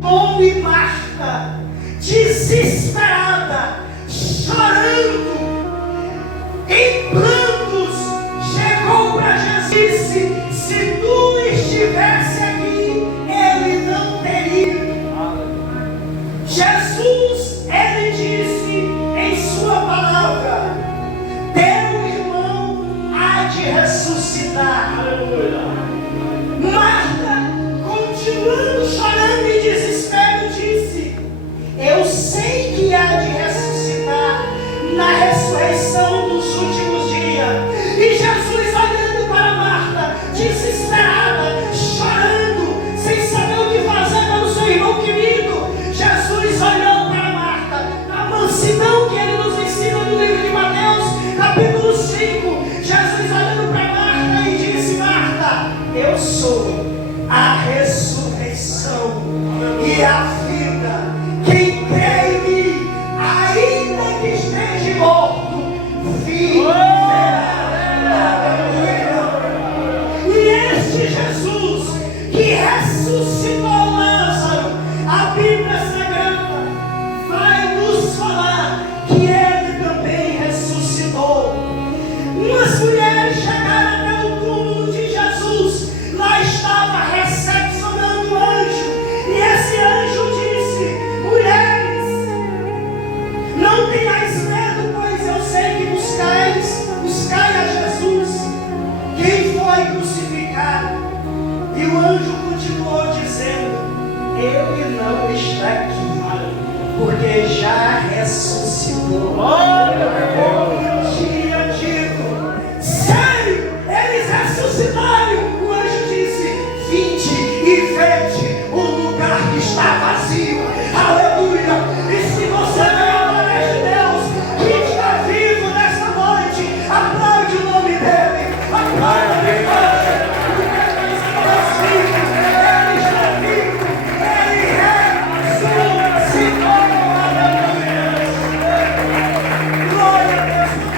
Como Marta, desesperada, chorando, em prantos, chegou para Jesus e disse: se tu estivesse aqui, ele não teria. Jesus, ele disse em sua palavra: teu irmão há de ressuscitar. Marta, continuando chorando em desespero, disse: eu sei que há de ressuscitar na ressurreição dos últimos dias. E Jesus, olhando para Marta, desesperada, chorando, sem saber o que fazer pelo seu irmão querido, Jesus olhou para Marta, na mansidão que ele nos ensina no livro de Mateus, capítulo 5. Jesus olhando para Marta e disse: Marta, eu sou a ressurreição e a vida. Quem crê em mim, ainda que esteja morto, viverá. E este Jesus que ressuscitou Lázaro, a Bíblia Sagrada vai nos falar que ele também ressuscitou. Umas mulheres chegaram até o túmulo de Jesus. Lá estava recepcionando o anjo. E esse anjo disse: mulheres, não tenhais medo, pois eu sei que buscai a Jesus, quem foi crucificado. E o anjo continuou dizendo: ele não está aqui, porque já ressuscitou. Eu digo, sério, eles ressuscitaram. O anjo disse: vinde e vede o lugar que está vazio. Aleluia. E se você vê a glória de Deus que está vivo nessa noite, aplaude o nome dele. Aplaude ele, porque ele está vivo. Ele está vivo. Ele ressuscitou. Aleluia. Glória a Deus.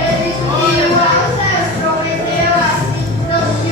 Ele subiu aos céus, prometeu assim, não se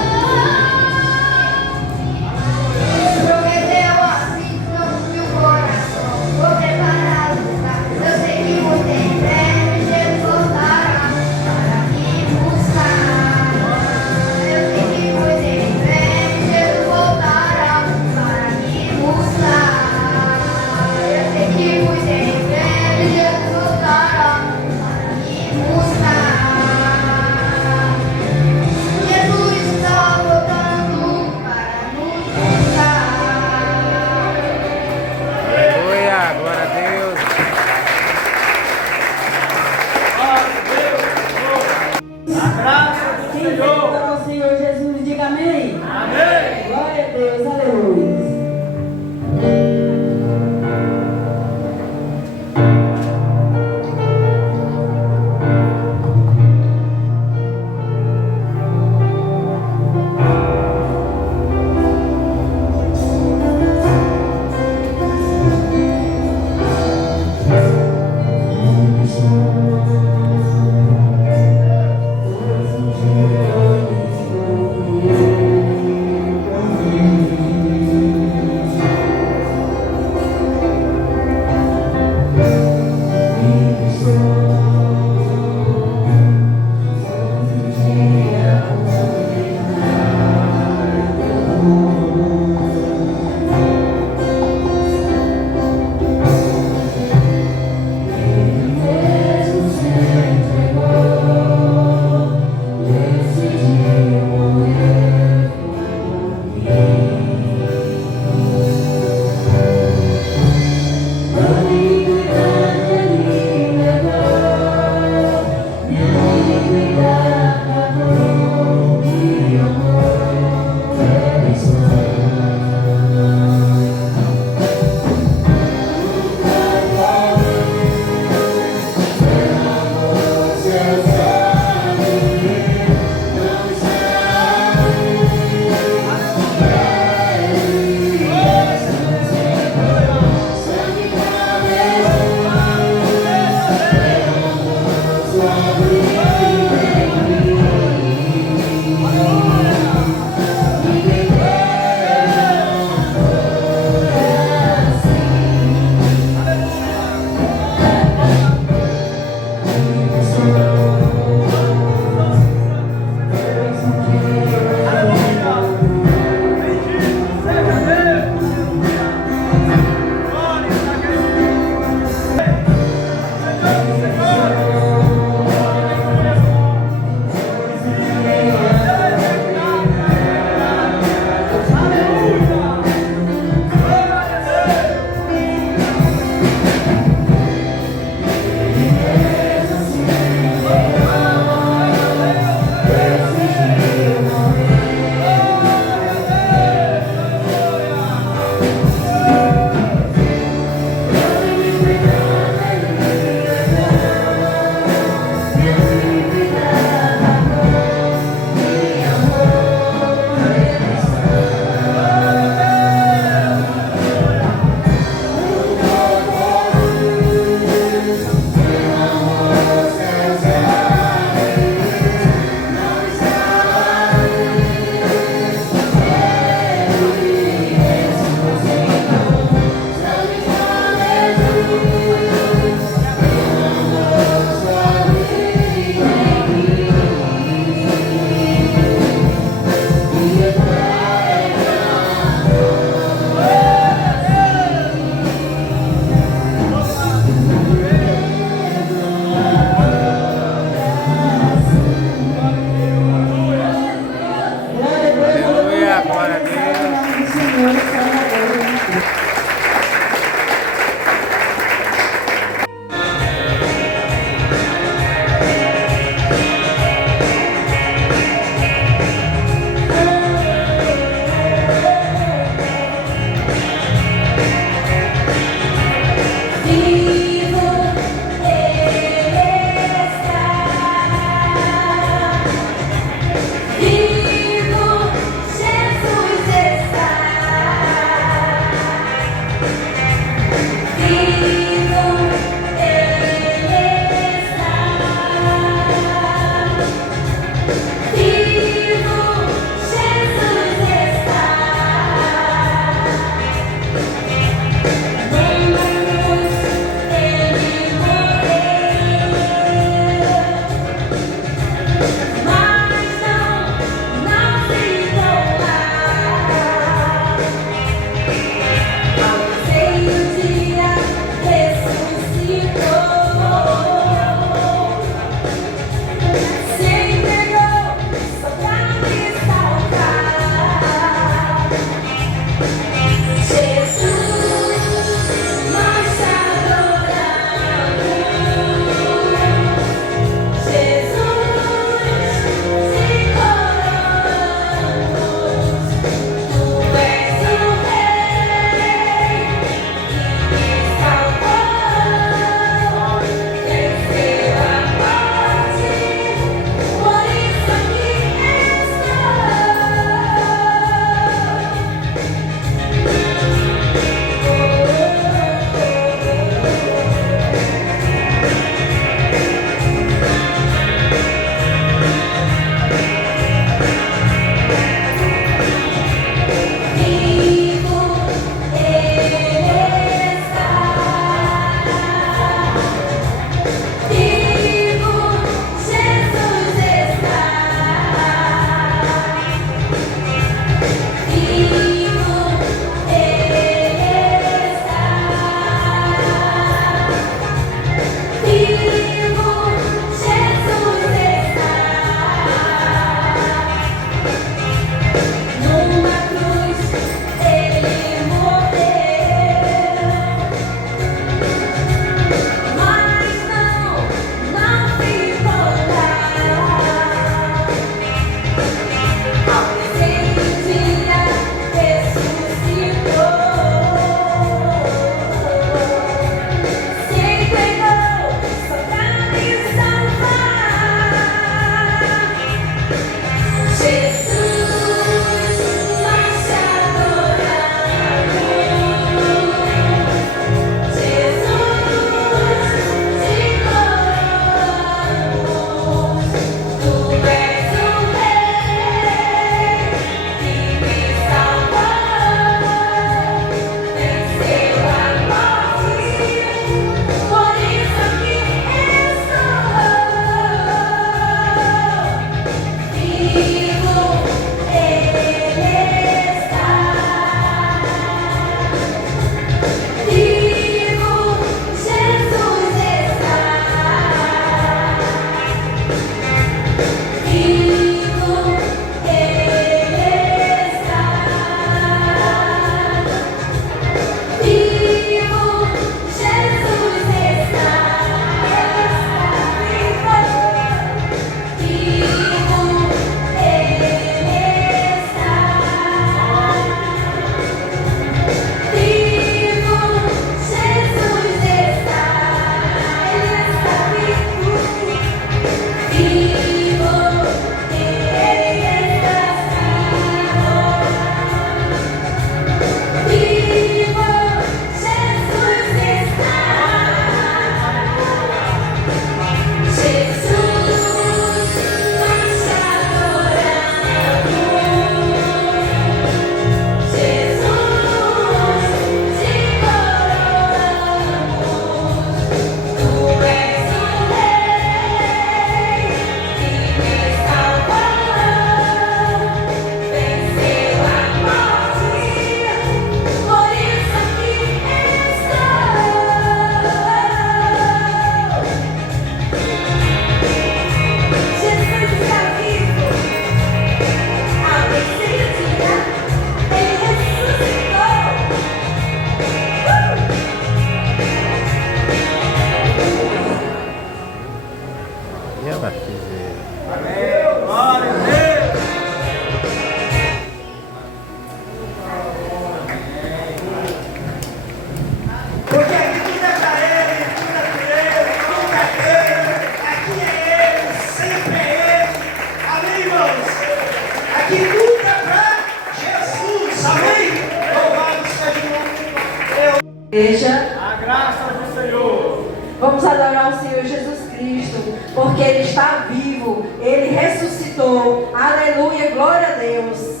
ao Senhor Jesus Cristo, porque Ele está vivo, Ele ressuscitou. Aleluia, glória a Deus.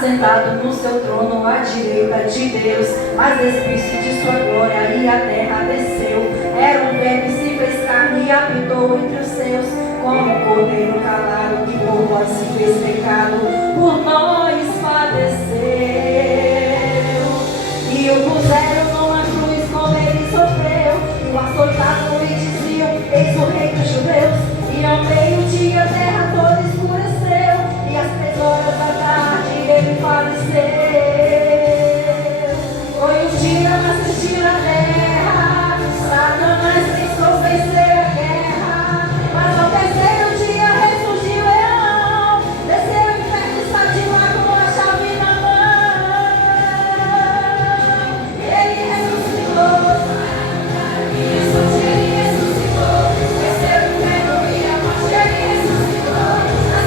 Sentado no seu trono à direita de Deus, mas despiste de sua glória e a terra desceu. Era um verbo e se fez carne e habitou entre os seus, como um cordeiro calado que por nós se fez pecado, por nós padeceu. E o puseram numa cruz como ele sofreu, e o açoitaram e diziam: eis o rei dos judeus. E ao meio-dia a terra toda escureceu, e às 3 horas da tarde ele faleceu. Foi um dia na assistir a guerra, Satanás pensou vencer a guerra, mas ao terceiro dia ressurgiu Leão, desceu o inferno, está de lá com a chave na mão. Ele ressuscitou, ele ressuscitou, desceu o inferno e a morte, ele ressuscitou, a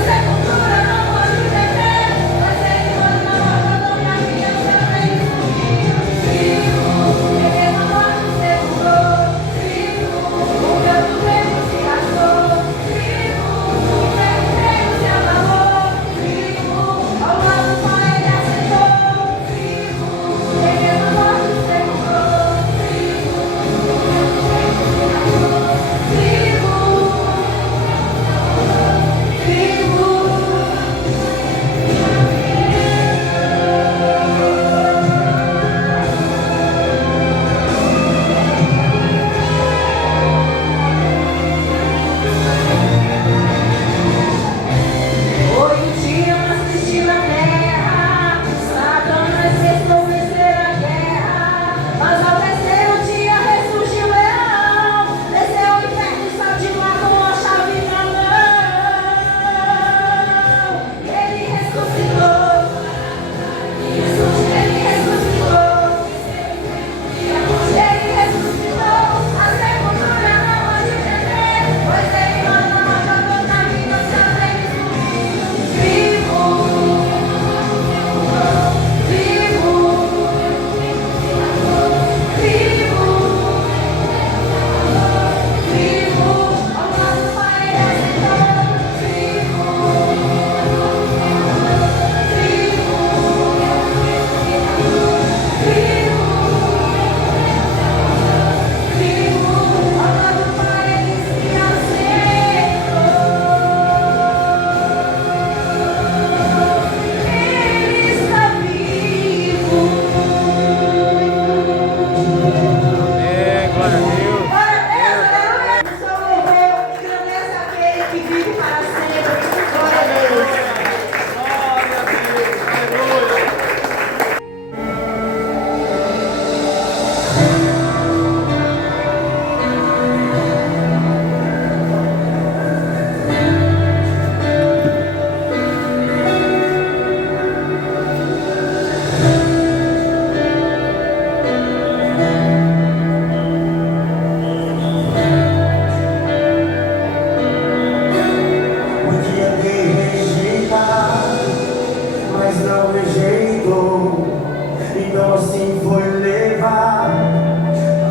sepultura não pode deter, mas ele manda na morte da minha vida, o céu vem vivo, ele na morte sepultou, vivo, o meu tempo se rasgou, vivo, o meu tempo se abalou, vivo, ao lado do Pai ele aceitou, vivo, ele na morte sepultou, vivo, o meu tempo se rasgou, vivo, vivo. Foi um dia mais triste na terra, Satanás tentou vencer a guerra, mas ao terceiro dia ressurgiu Leão, desceu o inferno e saiu de lá com a chave na mão. Ele ressuscitou, ele ressuscitou, ele ressuscitou, a sepultura não pode deter, pois ele manda a morte a toda vida, o céu vem vivo, vivo, vivo, ao lado do Pai ele aceitou, vivo, vivo, ao lado do Pai ele se assentou, ele está vivo. Glória a Deus. Glória a Deus, aleluia. O Senhor louvou, engrandece aquele que vive para sempre. Glória a Deus. Podia ter rejeitado, mas não rejeitou. Então assim foi levado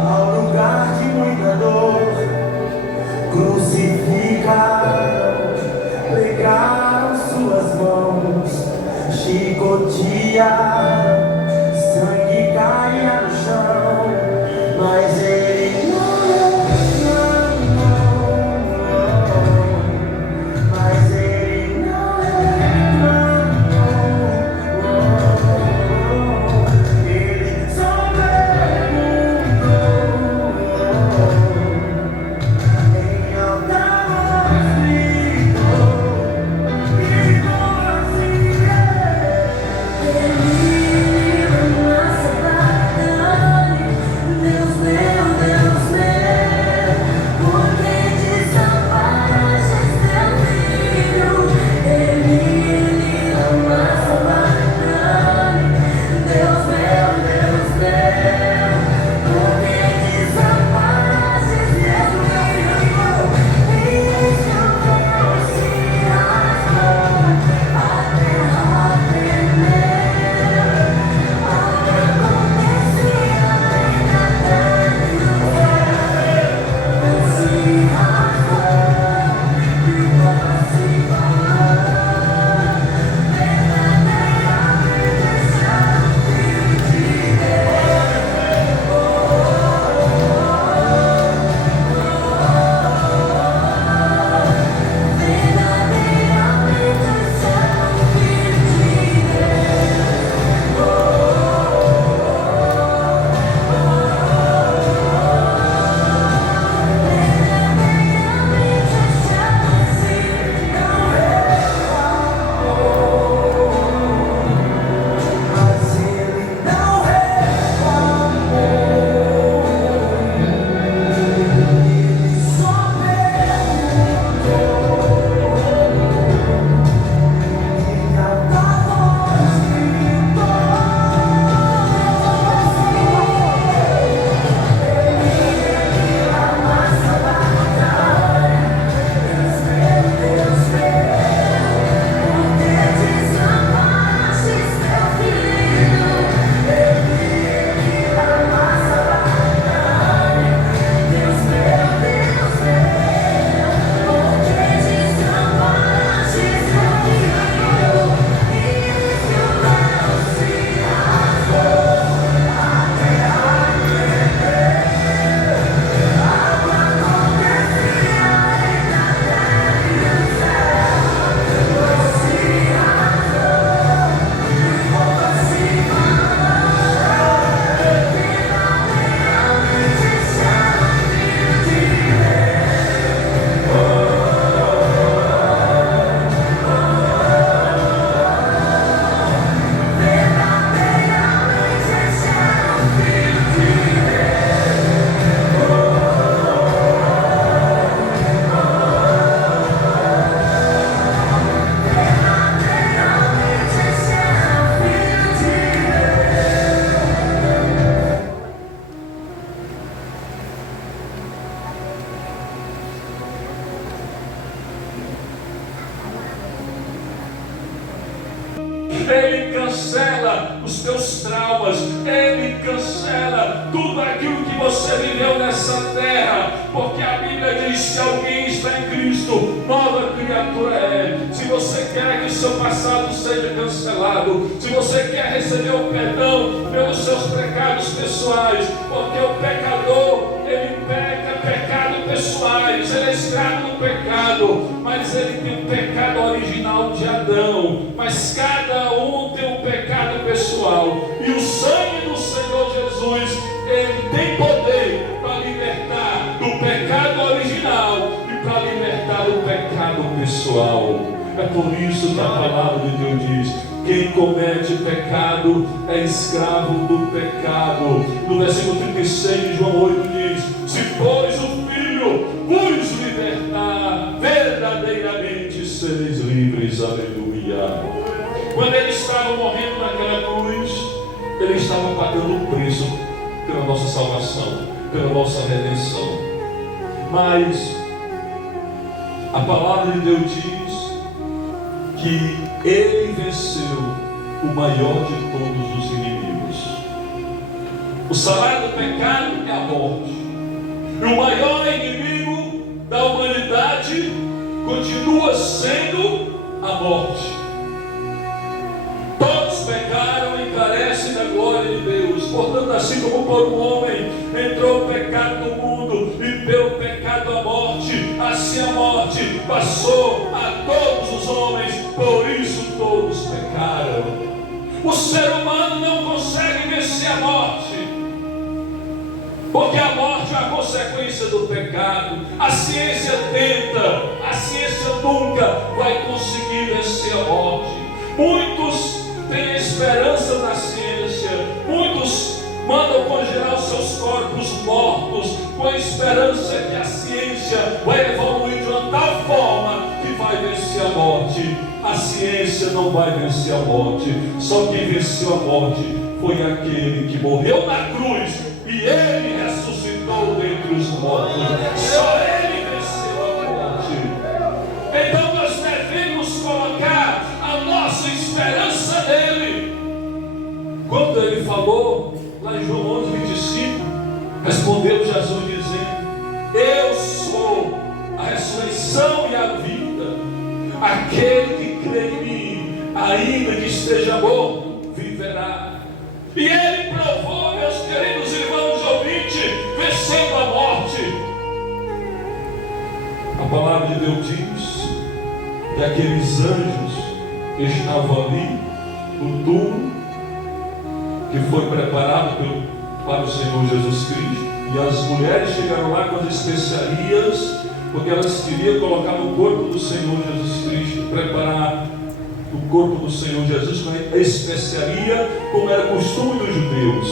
ao lugar de muita dor. Crucificaram, pregaram suas mãos, chicotearam, sangue caía no chão, mas ele mas ele não ele só perguntou em alta voz gritou assim, ele cancela os teus traumas, Ele cancela tudo aquilo que você viveu nessa terra, porque a Bíblia diz: se alguém está em Cristo, nova criatura é. Se você quer que seu passado seja cancelado, se você quer receber o perdão pelos seus pecados pessoais, porque o pecador, ele peca pecados pessoais, ele é escravo do pecado, mas ele tem o pecado original de Adão, mas cada um tem um pecado pessoal, e o sangue do Senhor Jesus, ele tem poder para libertar do pecado original e para libertar do pecado pessoal. É por isso que a palavra de Deus diz: quem comete pecado é escravo do pecado. No versículo 36 de João 8 diz: se pois o Filho vos libertar, verdadeiramente sereis livres. Aleluia. Quando ele estava morrendo naquela cruz, ele estava pagando o preço pela nossa salvação, pela nossa redenção. Mas a palavra de Deus diz que ele venceu o maior de todos os inimigos. O salário do pecado é a morte, e o maior inimigo da humanidade continua sendo a morte. Todos pecaram e carecem da glória de Deus. Portanto, assim como por um homem entrou o pecado no mundo, e pelo pecado a morte, assim a morte passou a todos os homens, por isso todos pecaram. O ser humano não consegue vencer a morte, porque a morte é a consequência do pecado. A ciência tenta, a ciência nunca vai conseguir vencer a morte. Muitos têm esperança na ciência, muitos mandam congelar os seus corpos mortos, com a esperança que a ciência vai evoluir de uma tal forma que vai vencer a morte. A ciência não vai vencer a morte, só quem venceu a morte foi aquele que morreu na cruz e ele ressuscitou dentre os mortos. Só ele venceu a morte. Então nós devemos colocar a nossa esperança nele. Quando ele falou lá em João 11:25, respondeu Jesus dizendo: eu sou a ressurreição e a vida. Aquele que crê em mim, ainda que esteja morto, viverá. E ele provou, meus queridos irmãos ouvintes, vencendo a morte. A palavra de Deus diz que aqueles anjos que estavam ali no túmulo que foi preparado para o Senhor Jesus Cristo, e as mulheres chegaram lá com as especiarias, porque elas queriam colocar no corpo do Senhor Jesus Cristo, preparar o corpo do Senhor Jesus com a especiaria, como era costume dos judeus.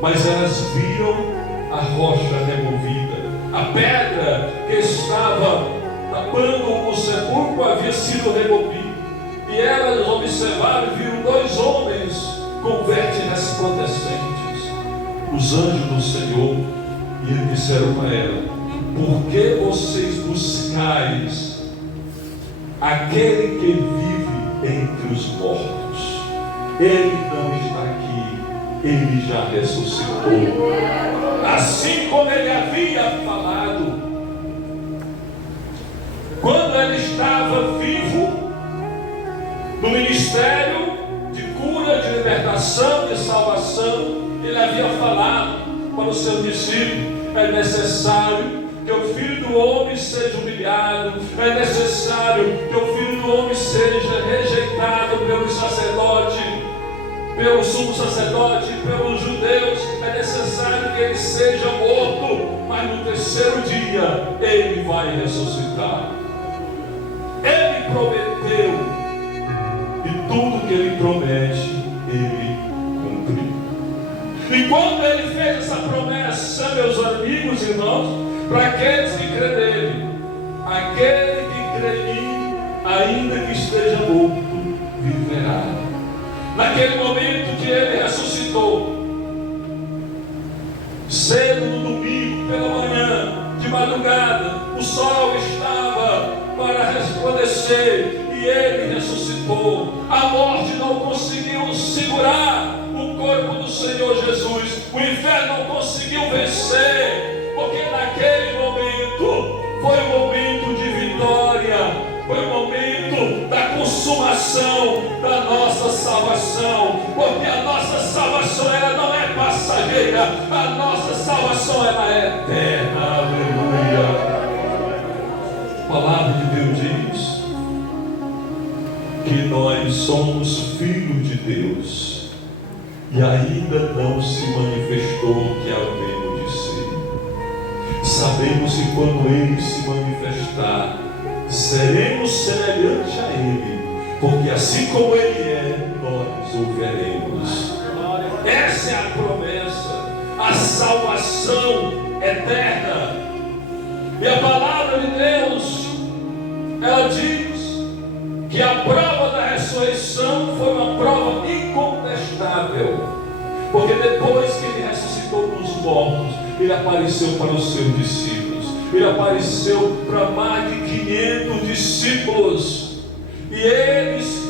Mas elas viram a rocha removida, a pedra que estava tapando o sepulcro havia sido removida, e elas observaram e viram dois homens com vestes resplandecentes, os anjos do Senhor, e eles disseram para ela: por que vocês buscais aquele que vive entre os mortos? Ele não está aqui, ele já ressuscitou, assim como ele havia falado. Quando ele estava vivo, no ministério de cura, de libertação, de salvação, ele havia falado para os seus discípulos: é necessário que o Filho do Homem seja humilhado, é necessário que o Filho do Homem seja rejeitado pelos sacerdotes, pelo sumo sacerdote, pelos judeus, é necessário que ele seja morto, mas no terceiro dia ele vai ressuscitar. Ele prometeu, e tudo que ele promete, ele cumpriu. E quando ele fez essa promessa, meus amigos e irmãos, para aqueles que crêem nele, aquele que crê em mim, ainda que esteja morto, viverá. Naquele momento que ele ressuscitou, cedo no domingo pela manhã, de madrugada, o sol estava para resplandecer e ele ressuscitou. A morte não conseguiu segurar porque a nossa salvação ela não é passageira, a nossa salvação ela é eterna. Aleluia. A palavra de Deus diz que nós somos filhos de Deus e ainda não se manifestou o que havemos de ser. Sabemos que quando Ele se manifestar, seremos semelhantes a Ele, porque assim como Ele é, nós o veremos. Essa é a promessa, a salvação eterna. E a palavra de Deus, ela diz que a prova da ressurreição foi uma prova incontestável, porque depois que Ele ressuscitou dos mortos, Ele apareceu para os seus discípulos, Ele apareceu para mais de 500 discípulos, e eles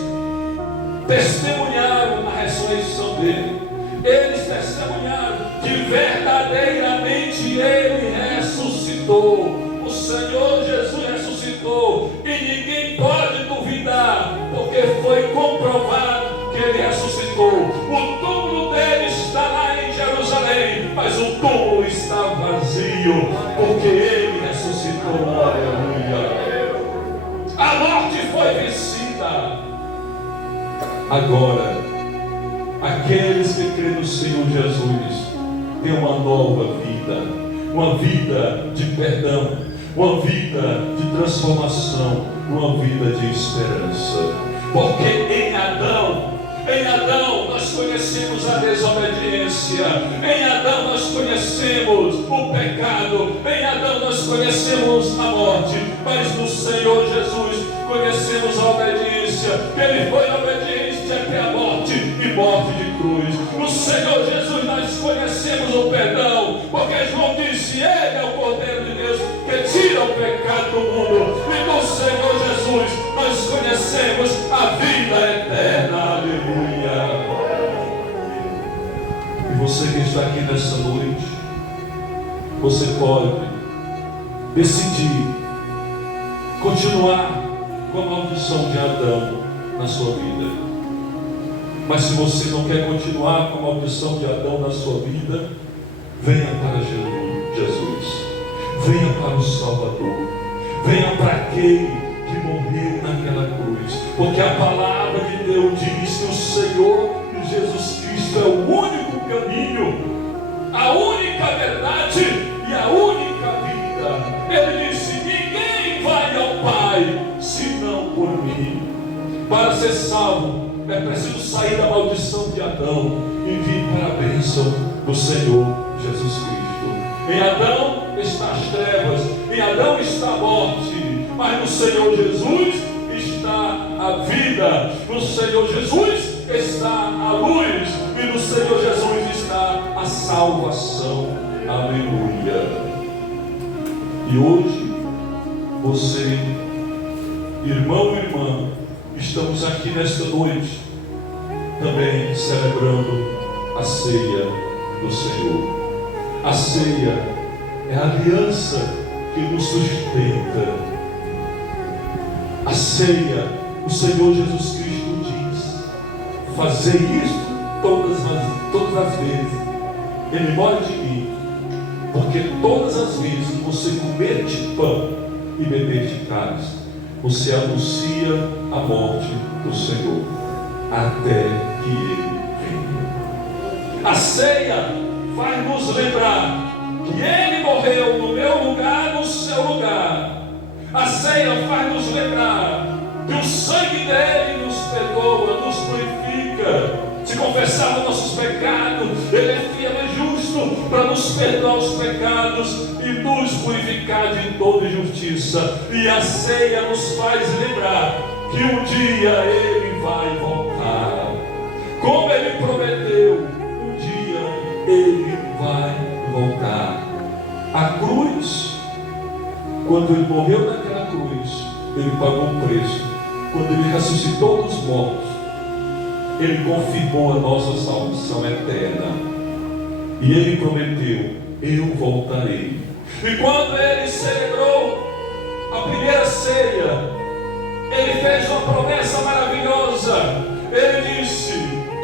testemunharam a ressurreição dele. Eles testemunharam que verdadeiramente Ele ressuscitou. O Senhor Jesus ressuscitou, e ninguém pode duvidar, porque foi comprovado que Ele ressuscitou. O túmulo dele está lá em Jerusalém, mas o túmulo está vazio, porque Ele ressuscitou. Aleluia. A morte foi vencida. Agora, aqueles que creem no Senhor Jesus têm uma nova vida, uma vida de perdão, uma vida de transformação, uma vida de esperança. Porque em Adão nós conhecemos a desobediência, em Adão nós conhecemos o pecado, em Adão nós conhecemos a morte, mas no Senhor Jesus conhecemos a obediência. Ele foi obediente até a morte e morte de cruz. No Senhor Jesus nós conhecemos o perdão, porque João disse: Ele é o Cordeiro de Deus que tira o pecado do mundo. E no Senhor Jesus nós conhecemos a vida eterna. Aleluia. E você que está aqui nessa noite, você pode decidir continuar com a maldição de Adão na sua vida. Mas se você não quer continuar com a maldição de Adão na sua vida, venha para Jesus. Venha para o Salvador. Venha para aquele que morreu naquela cruz. Porque a palavra de Deus diz que o Senhor e Jesus Cristo é o único caminho, a única verdade e a única vida. Ele disse: ninguém vai ao Pai senão por mim. Para ser salvo é preciso sair da maldição de Adão e vir para a bênção do Senhor Jesus Cristo. Em Adão está as trevas, em Adão está a morte, mas no Senhor Jesus está a vida, no Senhor Jesus está a luz, e no Senhor Jesus está a salvação. Aleluia. E hoje, você, irmão e irmã, estamos aqui nesta noite também celebrando a ceia do Senhor. A ceia é a aliança que nos sustenta. A ceia, o Senhor Jesus Cristo diz: fazei isto todas as vezes em memória de mim, porque todas as vezes que você comer de pão e beber de cálice, você anuncia a morte do Senhor até que Ele venha. A ceia vai nos lembrar que Ele morreu no meu lugar, no seu lugar. A ceia faz nos lembrar que o sangue dele nos perdoa, nos purifica. Se confessarmos nossos pecados, Ele é fiel e justo para nos perdoar os pecados e nos purificar de toda injustiça. E a ceia nos faz lembrar que um dia Ele vai voltar. Como Ele prometeu, um dia Ele vai voltar. A cruz, quando Ele morreu naquela cruz, Ele pagou um preço. Quando Ele ressuscitou dos mortos, Ele confirmou a nossa salvação eterna. E Ele prometeu: eu voltarei. E quando Ele celebrou a primeira ceia, Ele fez uma promessa maravilhosa. Ele disse: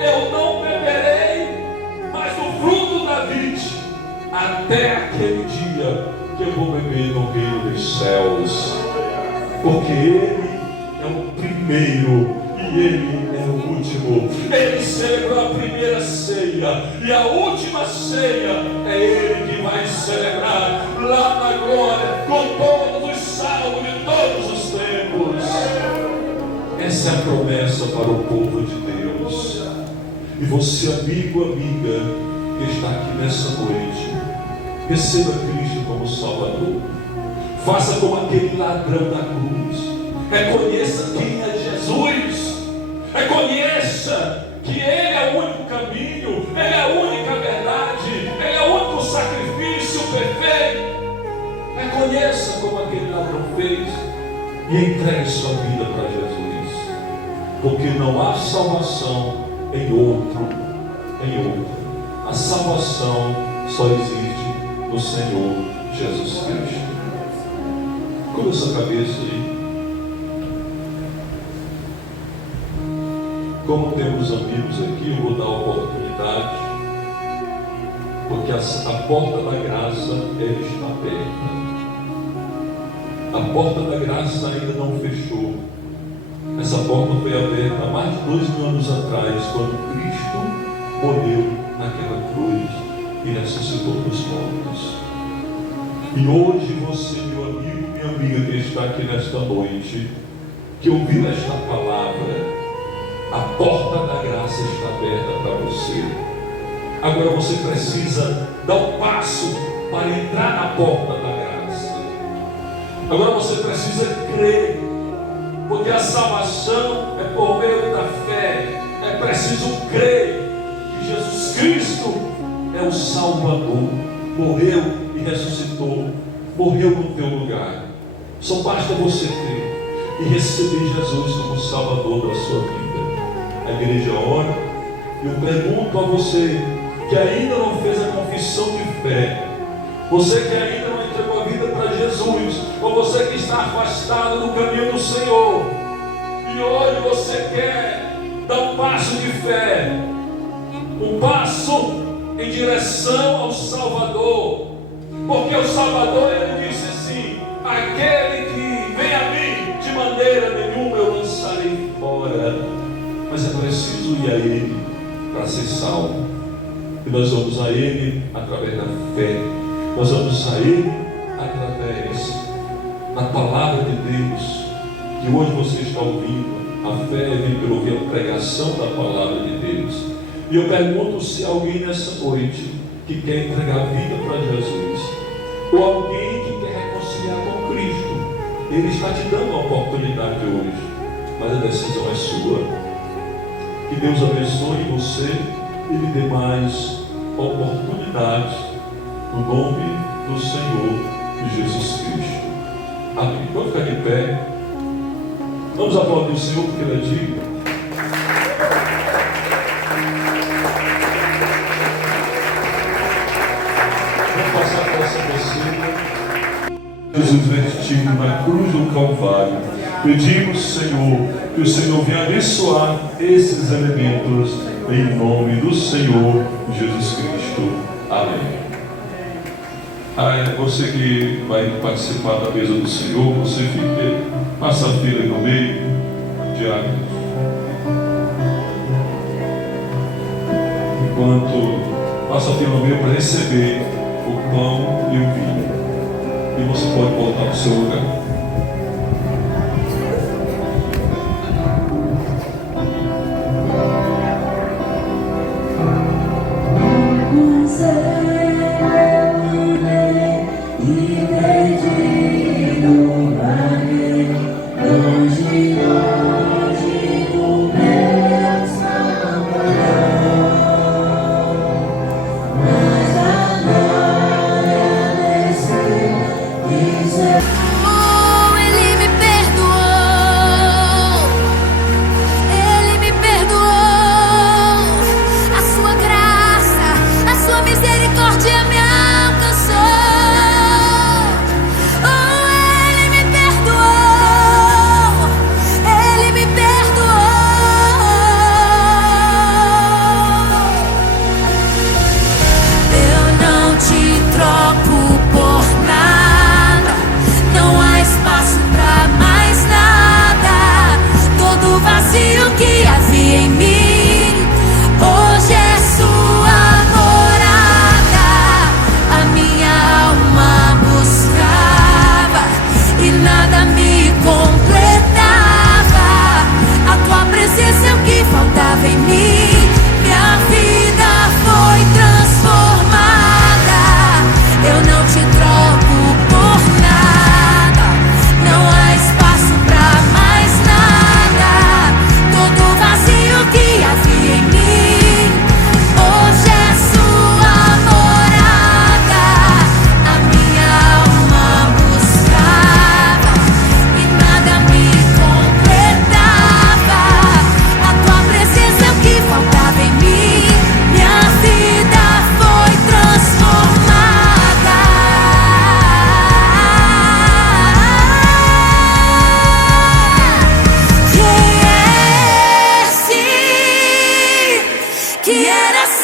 eu não beberei mais do fruto da vide, até aquele dia que eu vou beber no reino dos céus. Porque Ele é o primeiro e Ele é o último. Ele celebrou a primeira ceia e a última ceia é Ele que vai celebrar lá na glória, com todos os salvos de todos os tempos. Essa é a promessa para o povo de Deus. E você, amigo, amiga, que está aqui nessa noite, receba Cristo como Salvador. Faça como aquele ladrão da cruz. Reconheça quem é Jesus. Reconheça que Ele é o único caminho, Ele é a única verdade, Ele é o único sacrifício perfeito. Reconheça como aquele ladrão fez e entregue sua vida para Jesus. Porque não há salvação em outro. A salvação só existe no Senhor Jesus Cristo. Cubra sua cabeça aí. Como temos amigos aqui, eu vou dar a oportunidade, porque a porta da graça ela está aberta. A porta da graça ainda não fechou. Essa porta foi aberta há mais de 2000 anos atrás, quando Cristo morreu naquela cruz e ressuscitou dos mortos. E hoje você, meu amigo, minha amiga que está aqui nesta noite, que ouviu esta palavra, a porta da graça está aberta para você. Agora você precisa dar um passo para entrar na porta da graça. Agora você precisa crer, porque a salvação é por meio da fé. É preciso crer que Jesus Cristo é o Salvador, morreu e ressuscitou, morreu no teu lugar. Só basta você crer e receber Jesus como Salvador da sua vida. A igreja ora, e eu pergunto a você que ainda não fez a confissão de fé, você que ainda não entregou a vida para Jesus, ou você que está afastado do caminho do Senhor, e hoje você quer dar um passo de fé, um passo em direção ao Salvador, porque o Salvador, ele disse assim: aquele que vem a mim, de maneira nenhuma eu lançarei fora. Mas é preciso ir a Ele para ser salvo. E nós vamos a Ele através da fé. Nós vamos a Ele através da palavra de Deus, que hoje você está ouvindo. A fé vem pelo ouvir a pregação da palavra de Deus. E eu pergunto se alguém nessa noite que quer entregar a vida para Jesus, ou alguém que quer reconciliar com Cristo. Ele está te dando a oportunidade hoje, mas a decisão é sua. Que Deus abençoe você e lhe dê mais oportunidades no nome do Senhor Jesus Cristo. Amém. Vamos ficar de pé. Vamos aplaudir o Senhor porque Ele é digno. Vamos passar por essa descida. Jesus vertido na cruz do Calvário. Pedimos, Senhor, que o Senhor venha abençoar esses elementos em nome do Senhor Jesus Cristo. Amém. Você que vai participar da mesa do Senhor, você fica, passa a fila aí no meio, diácono. Enquanto passa a fila no meio para receber o pão e o vinho. E você pode voltar para o seu lugar. Oh Quieras